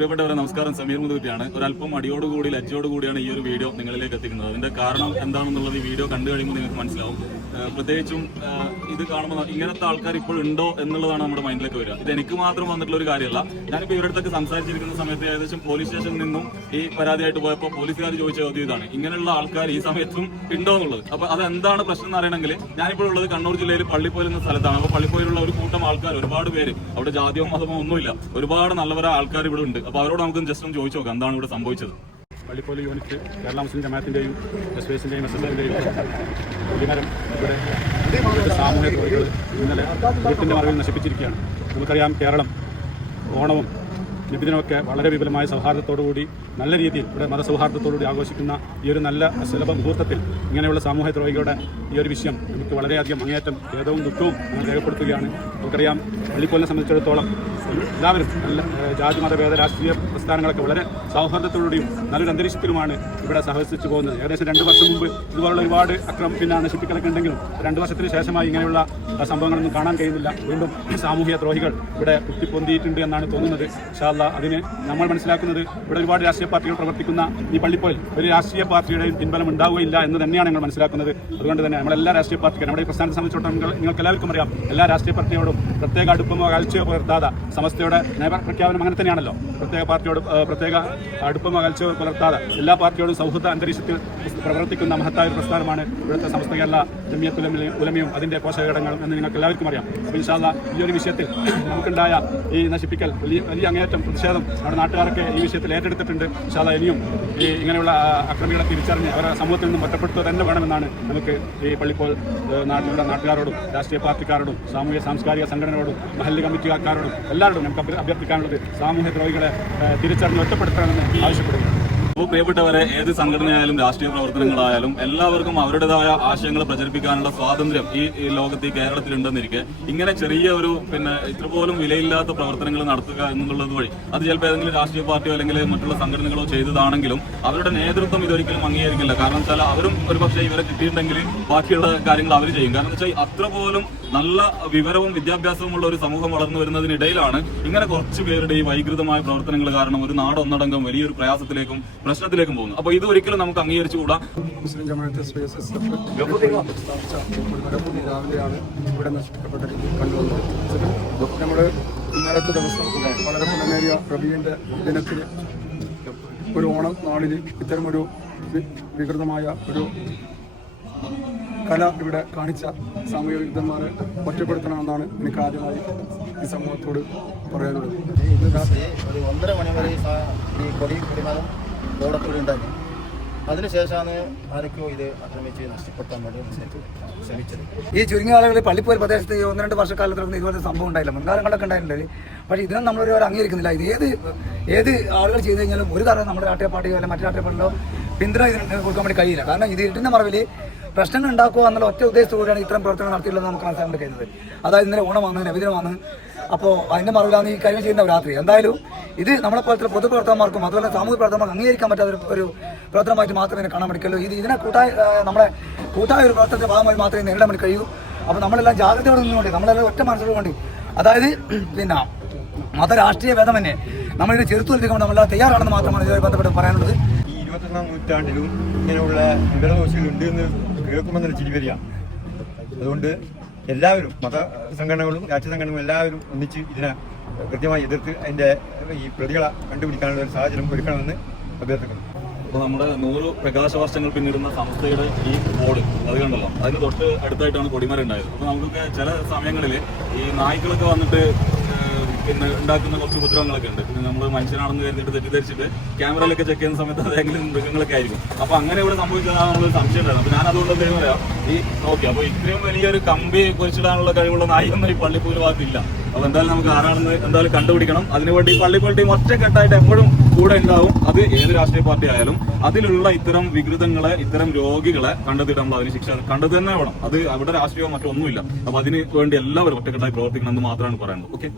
പ്രിയപ്പെട്ടവരെ നമസ്കാരം. സമീർ മുതുകുറ്റിയാണ്. ഒരല്പം അടിയോടുകൂടി ലജ്ജയോടുകൂടിയാണ് ഈ ഒരു വീഡിയോ നിങ്ങളിലേക്ക് എത്തിക്കുന്നത്. അതിന്റെ കാരണം എന്താണെന്നുള്ളത് ഈ വീഡിയോ കണ്ടു കഴിയുമ്പോൾ നിങ്ങൾക്ക് മനസ്സിലാവും. പ്രത്യേകിച്ചും ഇത് കാണുമ്പോൾ ഇങ്ങനത്തെ ആൾക്കാർ ഇപ്പോഴുണ്ടോ എന്നുള്ളതാണ് നമ്മുടെ മൈൻഡിലേക്ക് വരിക. ഇത് എനിക്ക് മാത്രം വന്നിട്ടുള്ള ഒരു കാര്യമല്ല. ഞാനിപ്പോൾ ഇവരുടെ അടുത്തൊക്കെ സംസാരിച്ചിരിക്കുന്ന സമയത്ത് ഏകദേശം പോലീസ് സ്റ്റേഷനിൽ നിന്നും ഈ പരാതിയായിട്ട് പോയപ്പോൾ പോലീസുകാർ ചോദിച്ച ചോദ്യം ഇതാണ്: ഇങ്ങനെയുള്ള ആൾക്കാർ ഈ സമയത്തും ഉണ്ടോ എന്നുള്ളത്. അപ്പൊ അതെന്താണ് പ്രശ്നം എന്ന് അറിയണമെങ്കിൽ ഞാനിപ്പോൾ ഉള്ളത് കണ്ണൂർ ജില്ലയിൽ പള്ളിപ്പോയിൽ എന്ന സ്ഥലത്താണ്. അപ്പോൾ പള്ളിപ്പോയിലുള്ള ഒരു കൂട്ടം ആൾക്കാർ, ഒരുപാട് പേര്, അവിടെ ജാതിയോ മതമോ ഒന്നുമില്ല, ഒരുപാട് നല്ലവരായ ആൾക്കാർ ഇവിടെ ഉണ്ട്. അപ്പോൾ അവരോട് നമുക്ക് ജസ്റ്റ് ഒന്ന് ചോദിച്ചു നോക്കാം എന്താണ് ഇവിടെ സംഭവിച്ചത്. പള്ളിപ്പോൽ യൂണിറ്റ് കേരള മുസ്ലിം ജമാഅത്തിൻ്റെയും എസ്.വൈ.എസിൻ്റെയും എസ്.എസ്.ഐൻ്റെയും ഇവിടെ സാമൂഹിക തൊഴിലുകൾ ഇന്നലെ വീട്ടിൻ്റെ മറവിൽ നശിപ്പിച്ചിരിക്കുകയാണ്. നമുക്കറിയാം, കേരളം ഓണവും നബിദിനമൊക്കെ വളരെ വിപുലമായ സൗഹാർദ്ദത്തോടുകൂടി നല്ല രീതിയിൽ ഇവിടെ മതസൗഹാർദ്ദത്തോടുകൂടി ആഘോഷിക്കുന്ന ഈ ഒരു നല്ല സുലഭ മുഹൂർത്തത്തിൽ ഇങ്ങനെയുള്ള സാമൂഹ്യ ദ്രോഹികളുടെ ഈ ഒരു വിഷയം നമുക്ക് വളരെയധികം അങ്ങേയറ്റം ഖേദവും ദുഃഖവും നമ്മൾ രേഖപ്പെടുത്തുകയാണ്. നമുക്കറിയാം, പള്ളിപ്പോലിനെ സംബന്ധിച്ചിടത്തോളം എല്ലാവരും നല്ല ജാതി മതഭേദ രാഷ്ട്രീയ പ്രസ്ഥാനങ്ങളൊക്കെ വളരെ സൗഹാർദ്ദത്തോടുകൂടിയും നല്ലൊരു അന്തരീക്ഷത്തിലുമാണ് ഇവിടെ സഹവസിച്ചു പോകുന്നത്. ഏകദേശം 2 വർഷം മുമ്പ് ഇതുപോലുള്ള ഒരുപാട് നശിപ്പിക്കലൊക്കെ ഉണ്ടെങ്കിലും 2 വർഷത്തിന് ശേഷമായി ഇങ്ങനെയുള്ള സംഭവങ്ങളൊന്നും കാണാൻ കഴിയുന്നില്ല. വീണ്ടും സാമൂഹ്യ ദ്രോഹികൾ ഇവിടെ കുത്തിപ്പൊന്തിയിട്ടുണ്ട് എന്നാണ് തോന്നുന്നത്. ഇൻഷാ അല്ലാഹ് അതിന് നമ്മൾ മനസ്സിലാക്കുന്നത്, ഇവിടെ ഒരുപാട് രാഷ്ട്രീയ പാർട്ടികൾ പ്രവർത്തിക്കുന്ന ഈ പള്ളിപ്പോയിൽ ഒരു രാഷ്ട്രീയ പാർട്ടിയുടെയും പിൻബലം ഉണ്ടാവുകയില്ല എന്ന് തന്നെയാണ് ഞങ്ങൾ മനസ്സിലാക്കുന്നത്. അതുകൊണ്ട് തന്നെ നമ്മളെല്ലാ രാഷ്ട്രീയ പാർട്ടിക്കും, നമ്മുടെ ഈ പ്രസ്ഥാനത്തെ സംബന്ധിച്ചിടത്തോളം നിങ്ങൾക്ക് എല്ലാവർക്കും അറിയാം, എല്ലാ രാഷ്ട്രീയ പാർട്ടിയോടും പ്രത്യേക അടുപ്പമോ അകൽച്ചയോ പുലർത്താതെ, സമസ്തയുടെ നയപ്രഖ്യാപനം അങ്ങനെ തന്നെയാണല്ലോ, പ്രത്യേക പാർട്ടിയോട് പ്രത്യേക അടുപ്പമോ അകൽച്ചയോ പുലർത്താതെ എല്ലാ പാർട്ടിയോടും സൗഹൃദ അന്തരീക്ഷത്തിൽ പ്രവർത്തിക്കുന്ന മഹത്തായ ഒരു പ്രസ്ഥാനമാണ് ഇവിടുത്തെ സമസ്ത കേരള ജമിയത്തുൽ ഉലമയും അതിൻ്റെ പോഷകഘടകങ്ങളും എന്ന് നിങ്ങൾക്ക് എല്ലാവർക്കും അറിയാം. അപ്പോൾ ഇൻഷാ അല്ലാഹ് ഈ ഒരു വിഷയത്തിൽ നമുക്കുണ്ടായ ഈ നശിപ്പിക്കൽ വലിയ അങ്ങേയറ്റം പ്രതിഷേധം നമ്മുടെ നാട്ടുകാരൊക്കെ ഈ വിഷയത്തിൽ ഏറ്റെടുത്തിട്ടുണ്ട്. ഇൻഷാ അല്ലാഹ് ഇനിയും ഈ ഇങ്ങനെയുള്ള അക്രമികളെ തിരിച്ചറിഞ്ഞ് അവരെ സമൂഹത്തിൽ നിന്നും ഒറ്റപ്പെടുത്തുക തന്നെ വേണമെന്നാണ് നമുക്ക് ഈ പള്ളിപ്പോൽ നാട്ടുകാരോടും രാഷ്ട്രീയ പാർട്ടിക്കാരോടും സാമൂഹ്യ സാംസ്കാരിക സംഘടനകളോടും മഹല്ല് കമ്മിറ്റിക്കാരോടും എല്ലാവരോടും നമുക്ക് അഭ്യർത്ഥിക്കാനുള്ളത് സാമൂഹ്യ ദ്രോഹികളെ തിരിച്ചറിഞ്ഞ് ഒറ്റപ്പെടുത്തണമെന്ന് ആവശ്യപ്പെടുന്നു. അപ്പോൾ പ്രിയപ്പെട്ടവരെ, ഏത് സംഘടനയായാലും രാഷ്ട്രീയ പ്രവർത്തനങ്ങളായാലും എല്ലാവർക്കും അവരുടേതായ ആശയങ്ങൾ പ്രചരിപ്പിക്കാനുള്ള സ്വാതന്ത്ര്യം ഈ ലോകത്ത്, ഈ കേരളത്തിലുണ്ടെന്നിരിക്കെ ഇങ്ങനെ ചെറിയ ഒരു ഇത്രപോലും വിലയില്ലാത്ത പ്രവർത്തനങ്ങൾ നടത്തുക എന്നുള്ളത് വഴി അത് ചിലപ്പോൾ ഏതെങ്കിലും രാഷ്ട്രീയ പാർട്ടിയോ അല്ലെങ്കിൽ മറ്റുള്ള സംഘടനകളോ ചെയ്തതാണെങ്കിലും അവരുടെ നേതൃത്വം ഇതൊരിക്കലും അംഗീകരിക്കില്ല. കാരണം വെച്ചാൽ അവരും ഒരുപക്ഷെ ഇവരെ കിട്ടിയിട്ടുണ്ടെങ്കിൽ ബാക്കിയുള്ള കാര്യങ്ങൾ അവർ ചെയ്യും. കാരണം വെച്ചാൽ അത്ര പോലും നല്ല വിവരവും വിദ്യാഭ്യാസവും ഉള്ള ഒരു സമൂഹം വളർന്നു വരുന്നതിനിടയിലാണ് ഇങ്ങനെ കുറച്ച് പേരുടെ ഈ വൈകൃതമായ പ്രവർത്തനങ്ങൾ കാരണം ഒരു നാടൊന്നടങ്കം വലിയൊരു പ്രയാസത്തിലേക്കും പ്രശ്നത്തിലേക്കും പോകുന്നു. അപ്പോൾ ഇത് ഒരിക്കലും നമുക്ക് അംഗീകരിച്ചുകൂടാ. മുസ്ലിം ജമാഅത്ത് എസ്.വൈ.എസ് രാവിലെയാണ് ഇവിടെ നഷ്ടപ്പെട്ട കണ്ടുവന്നത്. നമ്മൾ ഇന്നലത്തെ ദിവസം വളരെ പുലമേറിയ റബീന്റെ ദിനത്തിൽ ഒരു ഓണം നാളിൽ ഇത്തരമൊരു വികൃതമായ ഒരു കല ഇവിടെ കാണിച്ച സാമൂഹിക വിരുദ്ധന്മാരെ ഒറ്റപ്പെടുത്തണമെന്നാണ് എനിക്ക് ആദ്യമായി ഈ സമൂഹത്തോട് പറയാനുള്ളത്. ഇന്ന് രാത്രി ഒരു 1:30 മണി വരെ ഈ കൊടിമരം ഓടക്കൂടി ഉണ്ടായി. അതിനുശേഷമാണ് ആരൊക്കെയോ ഇത് ആക്രമിച്ച് നഷ്ടപ്പെടുത്താൻ വേണ്ടി ശ്രമിച്ചത്. ഈ ചുരുങ്ങിയ ആളുകൾ പള്ളിപ്പോൽ പ്രദേശത്ത് 1-2 വർഷക്കാലത്തൊന്നും ഇതുപോലത്തെ സംഭവം ഉണ്ടായില്ല. മുൻകാലങ്ങളൊക്കെ ഉണ്ടായിട്ടുണ്ട്. പക്ഷേ ഇതിനും നമ്മളൊരു അംഗീകരിക്കുന്നില്ല. ഇത് ഏത് ആളുകൾ ചെയ്തു കഴിഞ്ഞാലും ഒരു കാരണം നമ്മുടെ രാഷ്ട്രീയ പാർട്ടിയോ അല്ലെങ്കിൽ മറ്റു രാഷ്ട്രീയ പാർട്ടിയോ പിന്തുണ ഇതിന് കൊടുക്കാൻ വേണ്ടി കഴിയില്ല. കാരണം ഇത് ഇരുട്ടിൻ്റെ മറവിൽ പ്രശ്നങ്ങൾ ഉണ്ടാക്കുക എന്നുള്ള ഒറ്റ ഉദ്ദേശത്തോടെയാണ് ഇത്തരം പ്രവർത്തനങ്ങൾ നടത്തിയുള്ളത് നമുക്ക് മനസ്സിലാക്കാൻ കഴിയുന്നത്. അതായത് ഇന്നലെ ഓണമാണ്, നബിദിനമാണ്. അപ്പോൾ അതിൻ്റെ മറവിലാണ് ഈ കാര്യം ചെയ്യുന്ന രാത്രി. എന്തായാലും ഇത് നമ്മളെപ്പോലത്തെ പൊതുപ്രവർത്തകന്മാർക്കും അതുപോലെ സാമൂഹ്യ പ്രവർത്തകർക്ക് അംഗീകരിക്കാൻ പറ്റാത്ത ഒരു പ്രവർത്തനമായിട്ട് മാത്രമേ കാണാൻ പറ്റുള്ളൂ. ഇതിനെ നമ്മളെ കൂട്ടായ ഒരു പ്രവർത്തനത്തിന്റെ ഭാഗമായി മാത്രമേ നേരിടാൻ വേണ്ടി കഴിയൂ. അപ്പോൾ നമ്മളെല്ലാം ജാഗ്രതയോടെ നിന്നുകൊണ്ട്, നമ്മളെല്ലാം ഒറ്റ മനസ്സോട് വേണ്ടി, അതായത് മതരാഷ്ട്രീയ ഭേദം തന്നെ നമ്മളിത് ചെറുത്തു നിൽക്കുമ്പോൾ നമ്മളെല്ലാം തയ്യാറാണെന്ന് മാത്രമാണ് ഇതുമായി ബന്ധപ്പെട്ട് പറയാനുള്ളത്. ഈ 21-ാം നൂറ്റാണ്ടിലും ഇങ്ങനെയുള്ള വിവരദോഷികൾ ഉണ്ട് എന്ന് കേൾക്കുമ്പോൾ തന്നെ ചിരി വരിക. അതുകൊണ്ട് എല്ലാവരും, മത സംഘടനകളും രാഷ്ട്രീയ സംഘടനകളും എല്ലാവരും ഒന്നിച്ച് ഇതിനെ കൃത്യമായി എതിർത്ത് അതിൻ്റെ ഈ പ്രതികളെ കണ്ടുപിടിക്കാനുള്ള ഒരു സാഹചര്യം ഒരുക്കണമെന്ന് അഭ്യർത്ഥിക്കുന്നു. അപ്പോൾ നമ്മുടെ 100 പ്രകാശ വർഷങ്ങൾ പിന്നിടുന്ന സംസ്ഥയുടെ ഈ ബോർഡ് അത് കണ്ടല്ലോ, അതിന് തൊട്ട് അടുത്തായിട്ടാണ് കൊടിമരം ഉണ്ടായത്. അപ്പോൾ നമുക്കൊക്കെ ചില സമയങ്ങളിൽ ഈ നായ്ക്കളൊക്കെ വന്നിട്ട് ഉണ്ടാക്കുന്ന കുറച്ച് ഉപദ്രവങ്ങളൊക്കെ ഉണ്ട്. നമ്മൾ മനുഷ്യനാണെന്ന് കരുതിയിട്ട് തെറ്റിദ്ധരിച്ചിട്ട് ക്യാമറയിലൊക്കെ ചെക്ക് ചെയ്യുന്ന സമയത്ത് അതെങ്കിലും മൃഗങ്ങളൊക്കെ ആയിരിക്കും. അപ്പോൾ അങ്ങനെ ഇവിടെ സംഭവിച്ചതാണെന്നുള്ളൊരു സംശയം ഉണ്ടായിരുന്നു. അപ്പോൾ ഞാൻ അതുകൊണ്ട് എന്തെങ്കിലും പറയാം, ഈ നോക്കി അപ്പോൾ ഇത്രയും വലിയൊരു കമ്പി കുറിച്ചിടാനുള്ള കഴിവുള്ള നായൊന്നും ഈ പള്ളിപ്പോൽ ഭാഗത്തില്ല. അപ്പോൾ എന്തായാലും നമുക്ക് ആരാണെന്ന് എന്തായാലും കണ്ടുപിടിക്കണം. അതിനുവേണ്ടി പള്ളിപ്പോൽ ടീം ഒറ്റക്കെട്ടായിട്ട് എപ്പോഴും കൂടെ ഉണ്ടാവും. അത് ഏത് രാഷ്ട്രീയ പാർട്ടി ആയാലും അതിലുള്ള ഇത്തരം വികൃതങ്ങളെ, ഇത്തരം രോഗികളെ കണ്ടെത്തിയിട്ട് നമ്മൾ അതിന് ശിക്ഷ കണ്ടത് തന്നെ വേണം. അത് അവിടെ രാഷ്ട്രീയമോ മറ്റൊന്നുമില്ല. അപ്പോൾ അതിന് വേണ്ടി എല്ലാവരും ഒറ്റക്കെട്ടായി പ്രവർത്തിക്കണം എന്ന് മാത്രമാണ് പറയുന്നത്. ഓക്കെ.